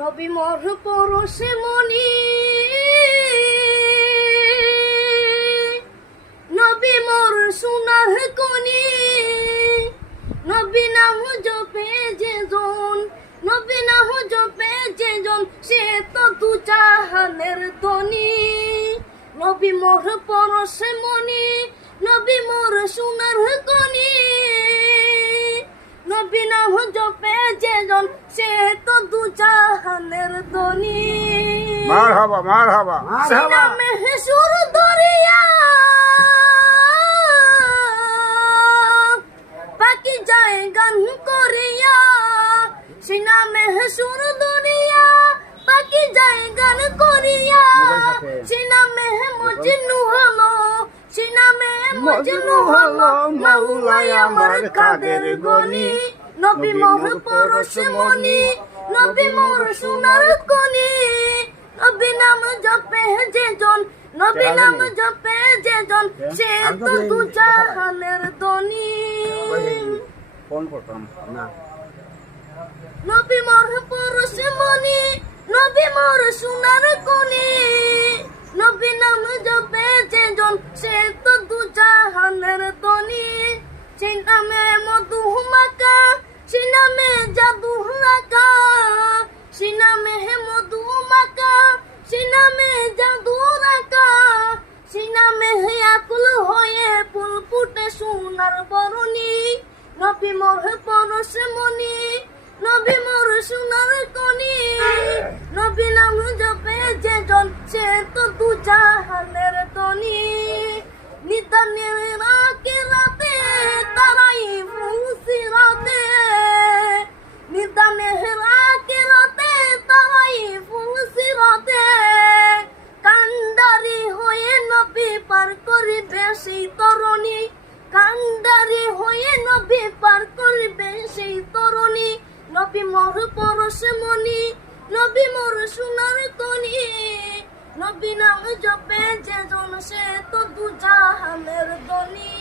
নবী মোর পরশে মনি, নবী মোর সোনার কনি, নবী নাম জপে যেজন, নবী নাম জপে যেজন, সে তো দু জাহানের ধনী। নবী মোর পরশে মনি, নবী মোর সোনার কনি, নবী নাম জপে যেজন, সে তো দু জাহানের ধনী। মারহাবা মারহাবা সিনা মেহসুর দরিয়া পাখি যায় গান করিয়া, সিনা মেহসুর দরিয়া পাখি যায় গান করিয়া, সিনা মেহ মজনু হলো, সিনা মেহ মজনু হলো, মাওলাই আমার কাদের গনি। নবী মোর পরশে মনি, নবী মোর সোনার কনি, নবী নাম জপে যেজন, নবী নাম জপে যেজন, সে তো দু জাহানের ধনী। ফোন করতাম না। নবী মোর পরশে মনি, নবী মোর সোনার কনি, নবী নাম জপে যেজন, সে তো দু জাহানের ধনী। সেই নামে মধু মাকা, সেই নামে জাদু রাখা, সেই নামে মধু মাকা, সেই নামে জাদু রাখা, সেই নামে আকুল হয়ে ফুল ফুটে সোনার বরণী। নবী মোর পরশে মনি, নবী মোর সোনার কনি, নবী নাম জপে যেজন, সে তো দু জাহানের ধনী। নিদানের রাকে রাতে তারাই ফুলসি রাতে, নিদানের রাকে রাতে তারাই ফুলসি রাতে, কান্ডারি হয়ে নবী পার করিবে সেই তরণী, কান্ডারি হয়ে নবী পার করিবে সেই তরণী। নবী মোর পরশে মনি, নবী মোর সোনার কনি, নবী নাম জপে যেজন, সে তো দু জাহানের ধনী।